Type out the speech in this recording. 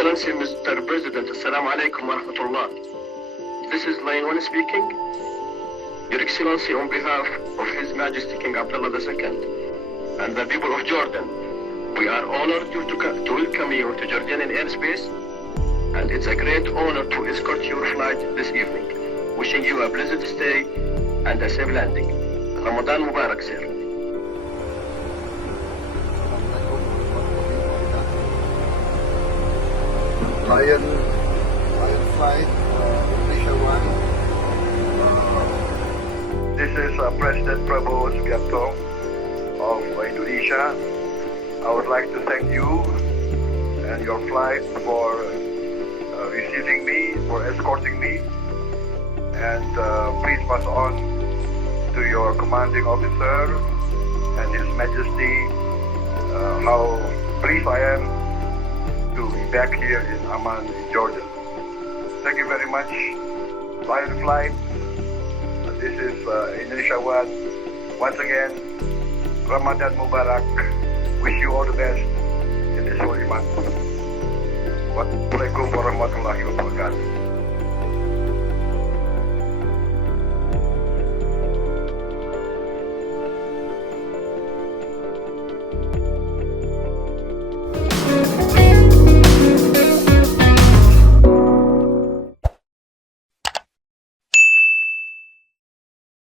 Excellency Mr. President, Assalamu alaikum wa rahmatullah. This is Line 1 speaking. Your Excellency, on behalf of His Majesty King Abdullah II and the people of Jordan, we are honored to welcome you to Jordanian airspace, and it's a great honor to escort your flight this evening. Wishing you a pleasant stay and a safe landing. Ramadan Mubarak, sir. Lion flight, Indonesia 1. This is President Prabowo Subianto of Indonesia. I would like to thank you and your flight for receiving me, for escorting me, and please pass on to your commanding officer and His Majesty how pleased I am to be back here in Amman, in Jordan. Thank you very much. Lion Flight, this is Indonesia 1. Once again, Ramadan Mubarak. Wish you all the best in this holy month. Wassalamualaikum warahmatullahi wabarakatuh.